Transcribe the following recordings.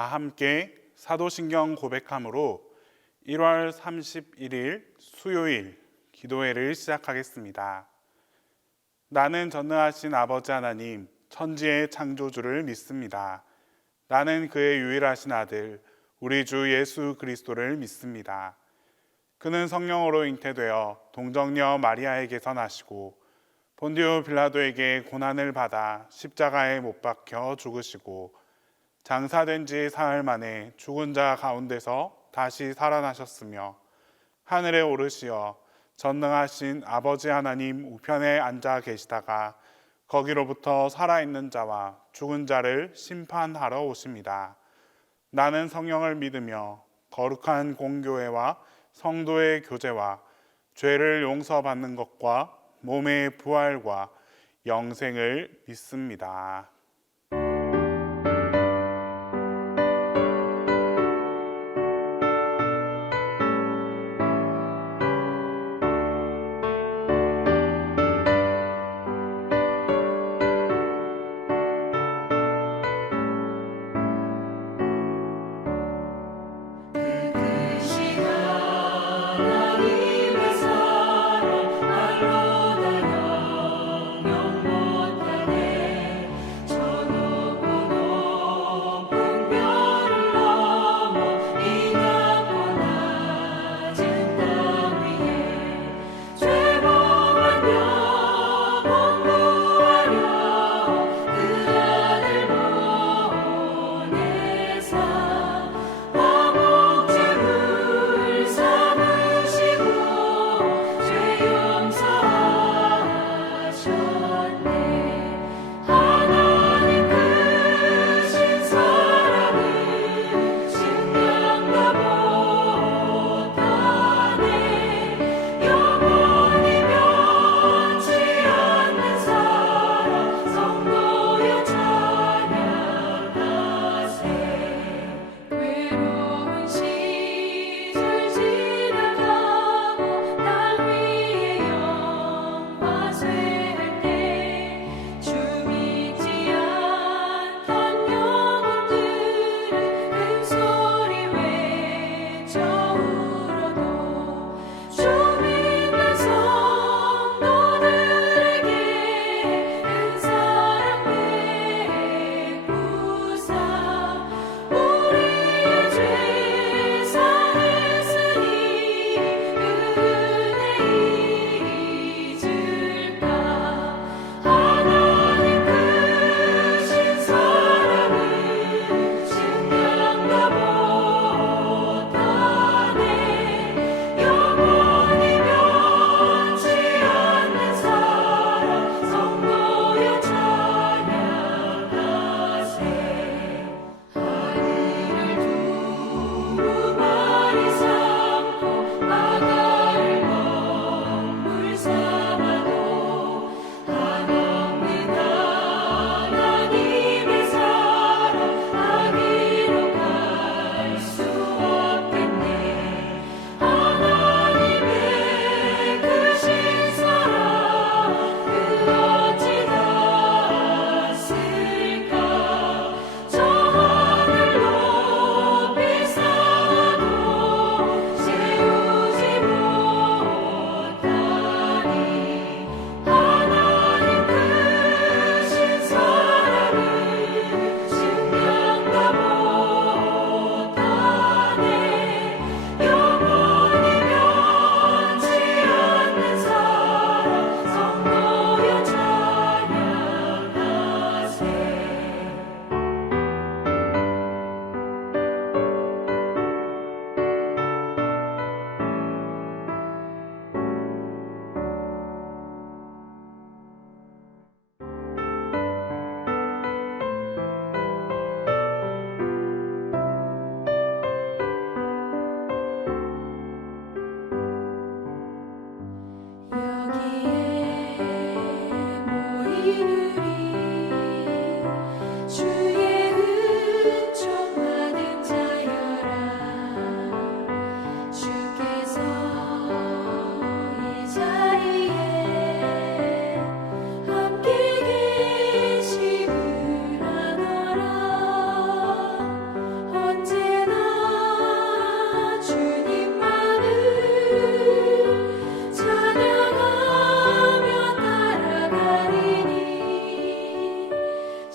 다 함께 사도신경 고백함으로 1월 31일 수요일 기도회를 시작하겠습니다. 나는 전능하신 아버지 하나님, 천지의 창조주를 믿습니다. 나는 그의 유일하신 아들, 우리 주 예수 그리스도를 믿습니다. 그는 성령으로 잉태되어 동정녀 마리아에게서 나시고 본디오 빌라도에게 고난을 받아 십자가에 못 박혀 죽으시고 장사된 지 사흘 만에 죽은 자 가운데서 다시 살아나셨으며 하늘에 오르시어 전능하신 아버지 하나님 우편에 앉아 계시다가 거기로부터 살아있는 자와 죽은 자를 심판하러 오십니다. 나는 성령을 믿으며 거룩한 공교회와 성도의 교제와 죄를 용서받는 것과 몸의 부활과 영생을 믿습니다. 주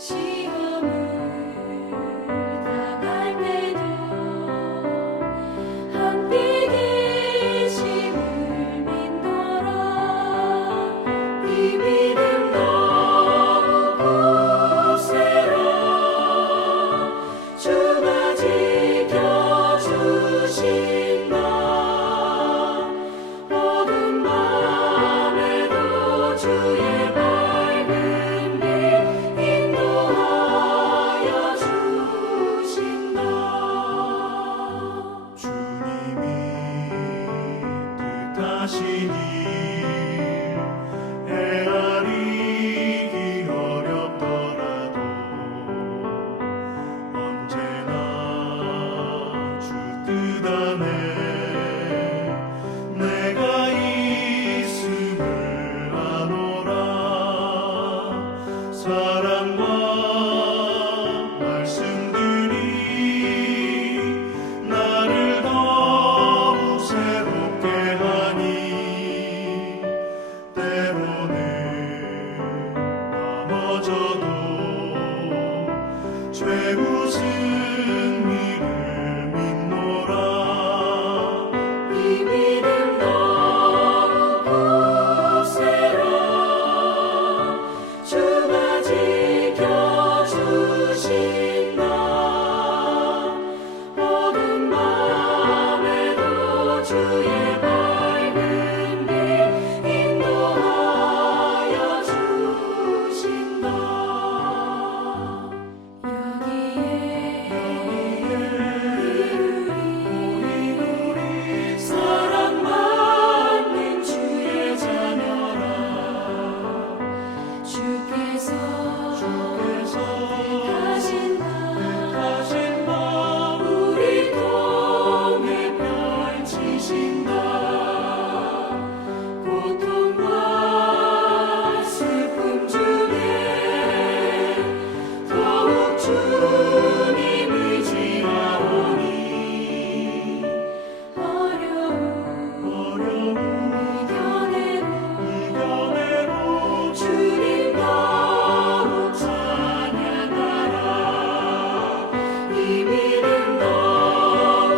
시험을 당할 때도 함께 계심을 믿노라. 이 믿음 너무 굳세라. 주가 지켜주신다. 어두운 밤에도 주의 밝은 빛 인도하여 주신다. 주님이 뜻하시니 헤아리기 어렵더라도 언제나 주 뜻 안에 내가 있음을 아노라. 사랑과 말씀들이 나를 더욱 새롭게 하니 때로는 넘어져도 최후 승리를 믿노라. 이 믿음 너무 굳세라. 주가 지켜주신다. 어두운 밤에도 주의 밝은 빛 인도하여 주신다. 여기에 사랑받는 주의 자녀라. 주께서 택하신 바 우리 통해 펼치신다. 고통과 슬픔 중에 더욱 주님 의지하오니 어려움 이겨내고 주님 더욱 찬양하라. 이 믿음 너무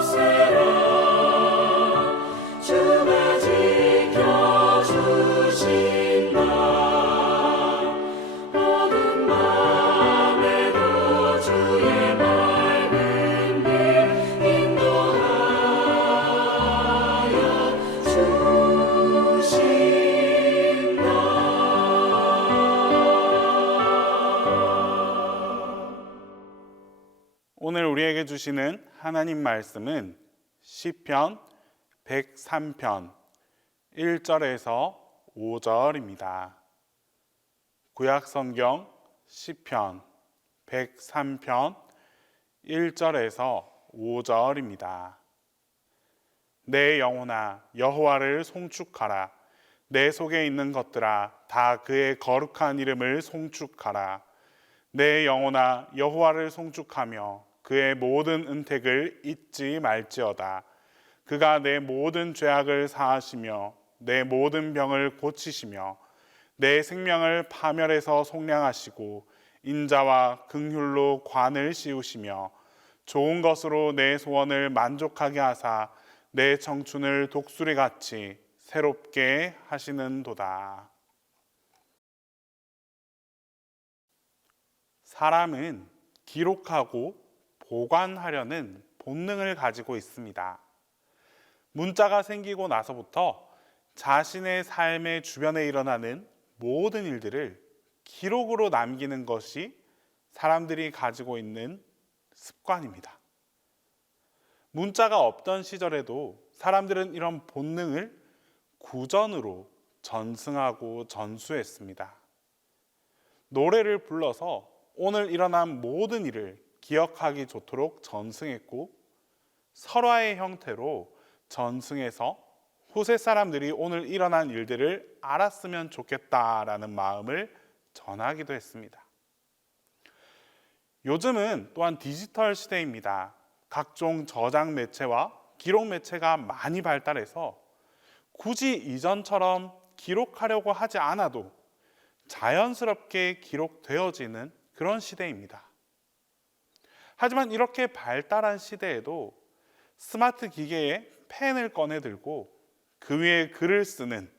굳세라. 주가 지켜주신다. 어두운 밤에도 주의 밝은 빛 인도하여 주신다. 오늘 우리에게 주시는 하나님 말씀은 시편 103편 1절에서 5절입니다. 구약 성경 시편 103편 1절에서 5절입니다. 내 영혼아 여호와를 송축하라. 내 속에 있는 것들아 다 그의 거룩한 이름을 송축하라. 내 영혼아 여호와를 송축하며 그의 모든 은택을 잊지 말지어다. 그가 내 모든 죄악을 사하시며 내 모든 병을 고치시며 내 생명을 파멸해서 속량하시고 인자와 긍휼로 관을 씌우시며 좋은 것으로 내 소원을 만족하게 하사 내 청춘을 독수리같이 새롭게 하시는도다. 사람은 기록하고 보관하려는 본능을 가지고 있습니다. 문자가 생기고 나서부터 자신의 삶의 주변에 일어나는 모든 일들을 기록으로 남기는 것이 사람들이 가지고 있는 습관입니다. 문자가 없던 시절에도 사람들은 이런 본능을 구전으로 전승하고 전수했습니다. 노래를 불러서 오늘 일어난 모든 일을 기억하기 좋도록 전승했고, 설화의 형태로 전승해서 후세 사람들이 오늘 일어난 일들을 알았으면 좋겠다라는 마음을 전하기도 했습니다. 요즘은 또한 디지털 시대입니다. 각종 저장 매체와 기록 매체가 많이 발달해서 굳이 이전처럼 기록하려고 하지 않아도 자연스럽게 기록되어지는 그런 시대입니다. 하지만 이렇게 발달한 시대에도 스마트 기계에 펜을 꺼내 들고 그 위에 글을 쓰는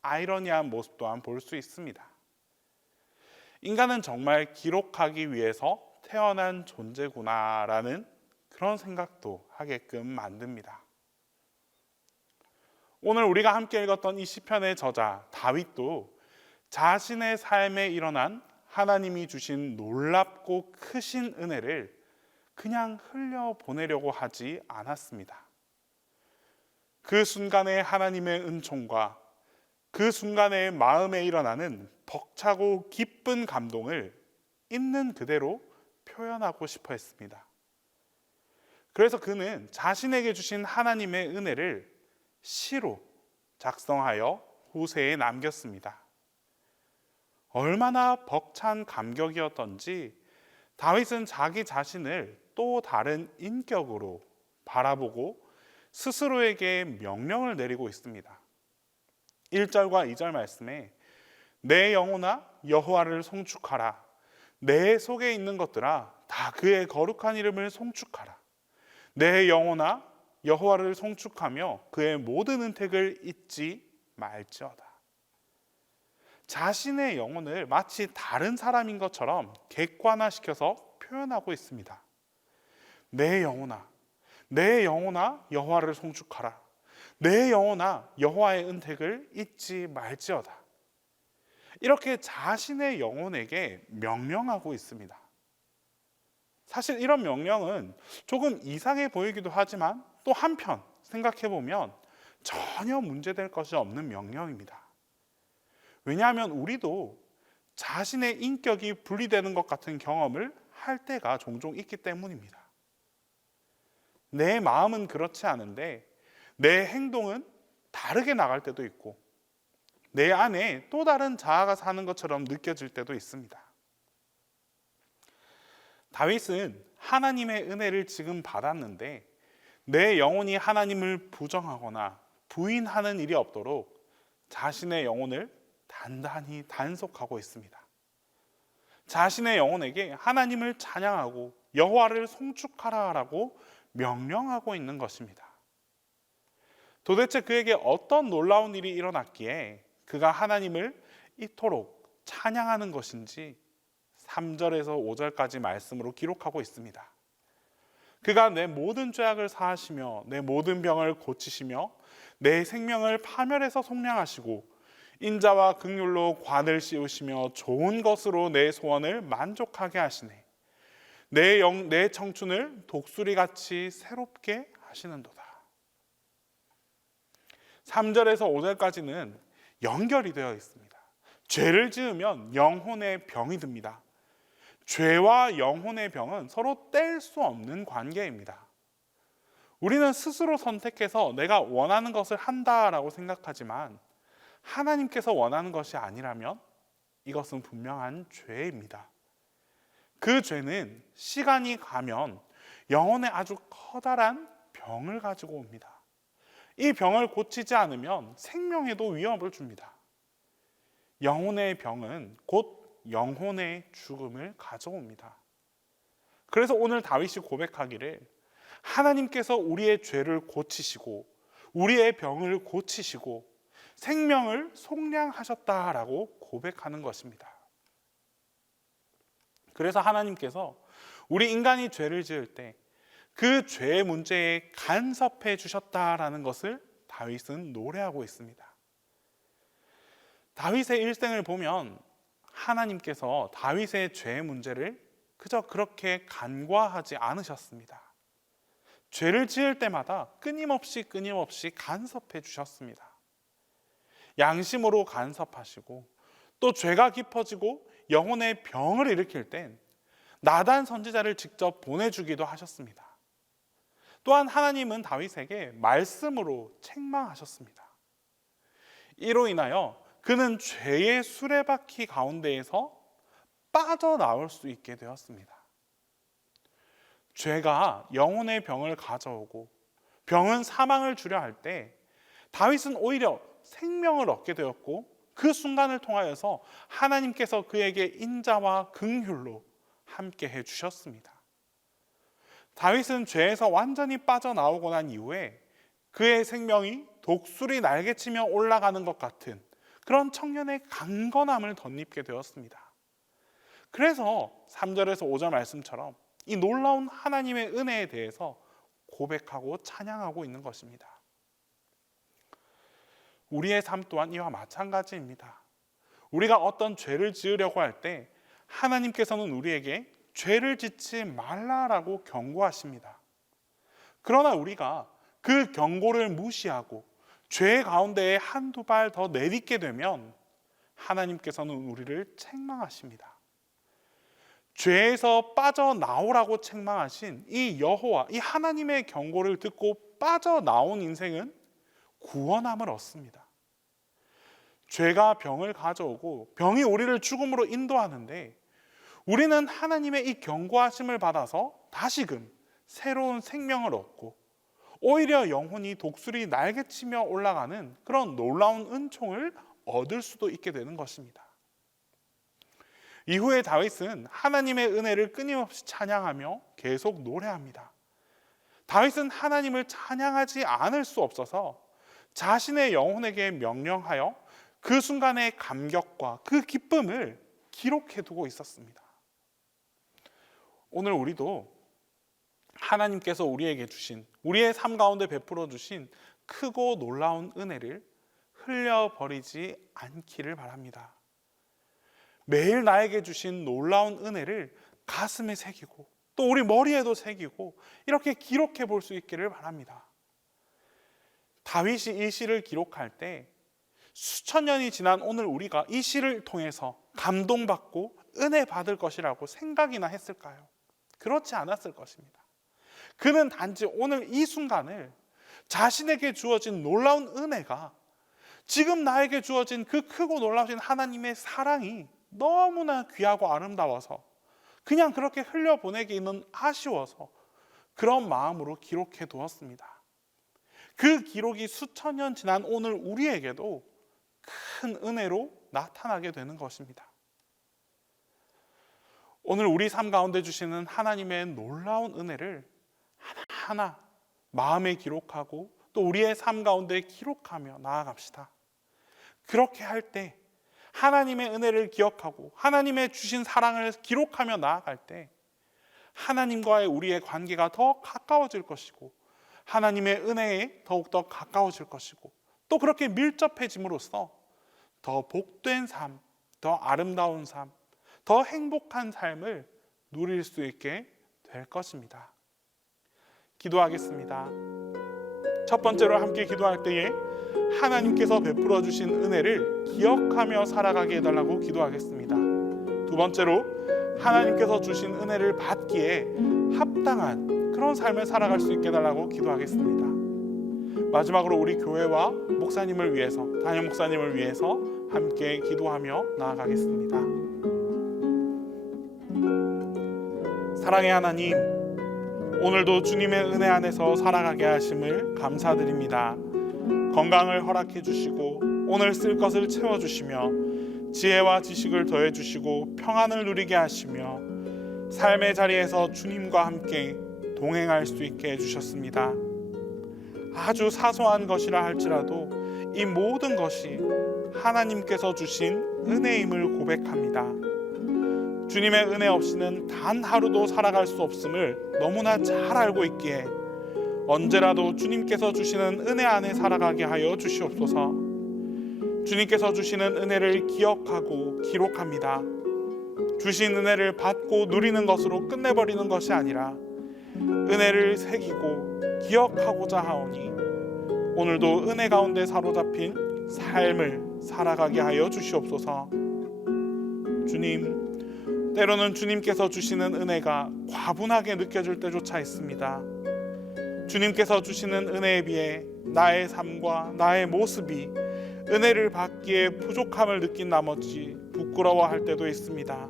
아이러니한 모습 또한 볼 수 있습니다. 인간은 정말 기록하기 위해서 태어난 존재구나라는 그런 생각도 하게끔 만듭니다. 오늘 우리가 함께 읽었던 이 시편의 저자 다윗도 자신의 삶에 일어난 하나님이 주신 놀랍고 크신 은혜를 그냥 흘려보내려고 하지 않았습니다. 그 순간의 하나님의 은총과 그 순간의 마음에 일어나는 벅차고 기쁜 감동을 있는 그대로 표현하고 싶어 했습니다. 그래서 그는 자신에게 주신 하나님의 은혜를 시로 작성하여 후세에 남겼습니다. 얼마나 벅찬 감격이었던지 다윗은 자기 자신을 또 다른 인격으로 바라보고 스스로에게 명령을 내리고 있습니다. 1절과 2절 말씀에 내 영혼아 여호와를 송축하라. 내 속에 있는 것들아 다 그의 거룩한 이름을 송축하라. 내 영혼아 여호와를 송축하며 그의 모든 은택을 잊지 말지어다. 자신의 영혼을 마치 다른 사람인 것처럼 객관화시켜서 표현하고 있습니다. 내 영혼아, 내 영혼아 여호와를 송축하라. 내 영혼아 여호와의 은택을 잊지 말지어다. 이렇게 자신의 영혼에게 명령하고 있습니다. 사실 이런 명령은 조금 이상해 보이기도 하지만 또 한편 생각해 보면 전혀 문제될 것이 없는 명령입니다. 왜냐하면 우리도 자신의 인격이 분리되는 것 같은 경험을 할 때가 종종 있기 때문입니다. 내 마음은 그렇지 않은데 내 행동은 다르게 나갈 때도 있고 내 안에 또 다른 자아가 사는 것처럼 느껴질 때도 있습니다. 다윗은 하나님의 은혜를 지금 받았는데 내 영혼이 하나님을 부정하거나 부인하는 일이 없도록 자신의 영혼을 단단히 단속하고 있습니다. 자신의 영혼에게 하나님을 찬양하고 여호와를 송축하라라고 명령하고 있는 것입니다. 도대체 그에게 어떤 놀라운 일이 일어났기에 그가 하나님을 이토록 찬양하는 것인지 3절에서 5절까지 말씀으로 기록하고 있습니다. 그가 내 모든 죄악을 사하시며 내 모든 병을 고치시며 내 생명을 파멸해서 속량하시고 인자와 긍휼로 관을 씌우시며 좋은 것으로 내 소원을 만족하게 하시네. 내 청춘을 독수리같이 새롭게 하시는도다. 3절에서 5절까지는 연결이 되어 있습니다. 죄를 지으면 영혼의 병이 듭니다. 죄와 영혼의 병은 서로 뗄 수 없는 관계입니다. 우리는 스스로 선택해서 내가 원하는 것을 한다라고 생각하지만 하나님께서 원하는 것이 아니라면 이것은 분명한 죄입니다. 그 죄는 시간이 가면 영혼에 아주 커다란 병을 가지고 옵니다. 이 병을 고치지 않으면 생명에도 위협을 줍니다. 영혼의 병은 곧 영혼의 죽음을 가져옵니다. 그래서 오늘 다윗이 고백하기를 하나님께서 우리의 죄를 고치시고 우리의 병을 고치시고 생명을 속량하셨다라고 고백하는 것입니다. 그래서 하나님께서 우리 인간이 죄를 지을 때 그 죄의 문제에 간섭해 주셨다라는 것을 다윗은 노래하고 있습니다. 다윗의 일생을 보면 하나님께서 다윗의 죄의 문제를 그저 그렇게 간과하지 않으셨습니다. 죄를 지을 때마다 끊임없이 간섭해 주셨습니다. 양심으로 간섭하시고 또 죄가 깊어지고 영혼의 병을 일으킬 땐 나단 선지자를 직접 보내주기도 하셨습니다. 또한 하나님은 다윗에게 말씀으로 책망하셨습니다. 이로 인하여 그는 죄의 수레바퀴 가운데에서 빠져나올 수 있게 되었습니다. 죄가 영혼의 병을 가져오고 병은 사망을 주려 할 때 다윗은 오히려 생명을 얻게 되었고 그 순간을 통하여서 하나님께서 그에게 인자와 긍휼로 함께 해주셨습니다. 다윗은 죄에서 완전히 빠져나오고 난 이후에 그의 생명이 독수리 날개치며 올라가는 것 같은 그런 청년의 강건함을 덧입게 되었습니다. 그래서 3절에서 5절 말씀처럼 이 놀라운 하나님의 은혜에 대해서 고백하고 찬양하고 있는 것입니다. 우리의 삶 또한 이와 마찬가지입니다. 우리가 어떤 죄를 지으려고 할 때 하나님께서는 우리에게 죄를 짓지 말라라고 경고하십니다. 그러나 우리가 그 경고를 무시하고 죄 가운데에 한두 발 더 내딛게 되면 하나님께서는 우리를 책망하십니다. 죄에서 빠져나오라고 책망하신 이 여호와, 이 하나님의 경고를 듣고 빠져나온 인생은 구원함을 얻습니다. 죄가 병을 가져오고 병이 우리를 죽음으로 인도하는데 우리는 하나님의 이 경고하심을 받아서 다시금 새로운 생명을 얻고 오히려 영혼이 독수리 날개치며 올라가는 그런 놀라운 은총을 얻을 수도 있게 되는 것입니다. 이후에 다윗은 하나님의 은혜를 끊임없이 찬양하며 계속 노래합니다. 다윗은 하나님을 찬양하지 않을 수 없어서 자신의 영혼에게 명령하여 그 순간의 감격과 그 기쁨을 기록해 두고 있었습니다. 오늘 우리도 하나님께서 우리에게 주신, 우리의 삶 가운데 베풀어 주신 크고 놀라운 은혜를 흘려버리지 않기를 바랍니다. 매일 나에게 주신 놀라운 은혜를 가슴에 새기고 또 우리 머리에도 새기고 이렇게 기록해 볼 수 있기를 바랍니다. 다윗이 이 시를 기록할 때 수천 년이 지난 오늘 우리가 이 시를 통해서 감동받고 은혜 받을 것이라고 생각이나 했을까요? 그렇지 않았을 것입니다. 그는 단지 오늘 이 순간을 자신에게 주어진 놀라운 은혜가 지금 나에게 주어진 그 크고 놀라우신 하나님의 사랑이 너무나 귀하고 아름다워서 그냥 그렇게 흘려보내기는 아쉬워서 그런 마음으로 기록해 두었습니다. 그 기록이 수천 년 지난 오늘 우리에게도 큰 은혜로 나타나게 되는 것입니다. 오늘 우리 삶 가운데 주시는 하나님의 놀라운 은혜를 하나하나 마음에 기록하고 또 우리의 삶 가운데 기록하며 나아갑시다. 그렇게 할 때 하나님의 은혜를 기억하고 하나님의 주신 사랑을 기록하며 나아갈 때 하나님과의 우리의 관계가 더 가까워질 것이고 하나님의 은혜에 더욱더 가까워질 것이고 또 그렇게 밀접해짐으로써 더 복된 삶, 더 아름다운 삶, 더 행복한 삶을 누릴 수 있게 될 것입니다. 기도하겠습니다. 첫 번째로 함께 기도할 때에 하나님께서 베풀어 주신 은혜를 기억하며 살아가게 해달라고 기도하겠습니다. 두 번째로 하나님께서 주신 은혜를 받기에 합당한 그런 삶을 살아갈 수 있게 해달라고 기도하겠습니다. 마지막으로 우리 교회와 목사님을 위해서, 담임 목사님을 위해서 함께 기도하며 나아가겠습니다. 사랑의 하나님, 오늘도 주님의 은혜 안에서 살아가게 하심을 감사드립니다. 건강을 허락해 주시고 오늘 쓸 것을 채워 주시며 지혜와 지식을 더해 주시고 평안을 누리게 하시며 삶의 자리에서 주님과 함께 동행할 수 있게 해주셨습니다. 아주 사소한 것이라 할지라도 이 모든 것이 하나님께서 주신 은혜임을 고백합니다. 주님의 은혜 없이는 단 하루도 살아갈 수 없음을 너무나 잘 알고 있기에 언제라도 주님께서 주시는 은혜 안에 살아가게 하여 주시옵소서. 주님께서 주시는 은혜를 기억하고 기록합니다. 주신 은혜를 받고 누리는 것으로 끝내버리는 것이 아니라 은혜를 새기고 기억하고자 하오니 오늘도 은혜 가운데 사로잡힌 삶을 살아가게 하여 주시옵소서. 주님, 때로는 주님께서 주시는 은혜가 과분하게 느껴질 때조차 있습니다. 주님께서 주시는 은혜에 비해 나의 삶과 나의 모습이 은혜를 받기에 부족함을 느낀 나머지 부끄러워할 때도 있습니다.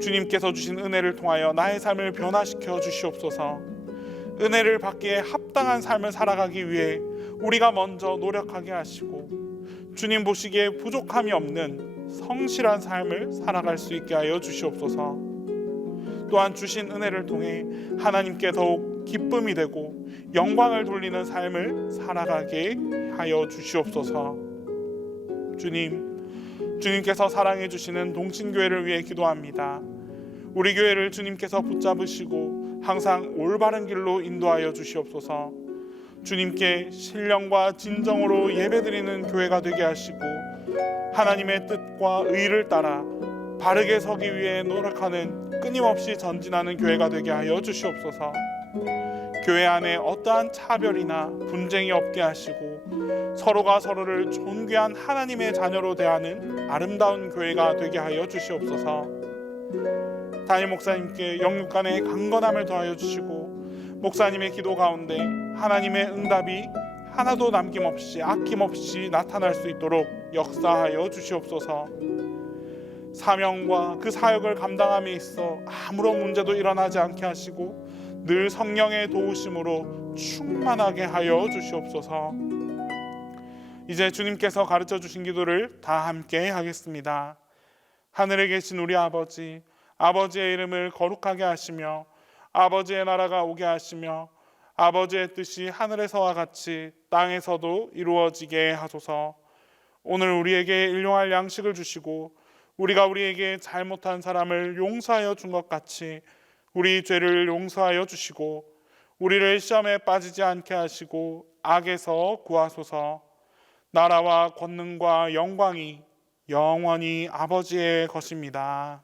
주님께서 주신 은혜를 통하여 나의 삶을 변화시켜 주시옵소서. 은혜를 받기에 합당한 삶을 살아가기 위해 우리가 먼저 노력하게 하시고 주님 보시기에 부족함이 없는 성실한 삶을 살아갈 수 있게 하여 주시옵소서. 또한 주신 은혜를 통해 하나님께 더욱 기쁨이 되고 영광을 돌리는 삶을 살아가게 하여 주시옵소서. 주님께서 사랑해 주시는 동신교회를 위해 기도합니다. 우리 교회를 주님께서 붙잡으시고 항상 올바른 길로 인도하여 주시옵소서. 주님께 신령과 진정으로 예배드리는 교회가 되게 하시고 하나님의 뜻과 의를 따라 바르게 서기 위해 노력하는 끊임없이 전진하는 교회가 되게 하여 주시옵소서. 교회 안에 어떠한 차별이나 분쟁이 없게 하시고 서로가 서로를 존귀한 하나님의 자녀로 대하는 아름다운 교회가 되게 하여 주시옵소서. 담임 목사님께 영육 간의 강건함을 더하여 주시고 목사님의 기도 가운데 하나님의 응답이 하나도 남김없이 아낌없이 나타날 수 있도록 역사하여 주시옵소서. 사명과 그 사역을 감당함에 있어 아무런 문제도 일어나지 않게 하시고 늘 성령의 도우심으로 충만하게 하여 주시옵소서. 이제 주님께서 가르쳐 주신 기도를 다 함께 하겠습니다. 하늘에 계신 우리 아버지, 아버지의 이름을 거룩하게 하시며 아버지의 나라가 오게 하시며 아버지의 뜻이 하늘에서와 같이 땅에서도 이루어지게 하소서. 오늘 우리에게 일용할 양식을 주시고 우리가 우리에게 잘못한 사람을 용서하여 준 것 같이 우리 죄를 용서하여 주시고 우리를 시험에 빠지지 않게 하시고 악에서 구하소서. 나라와 권능과 영광이 영원히 아버지의 것입니다.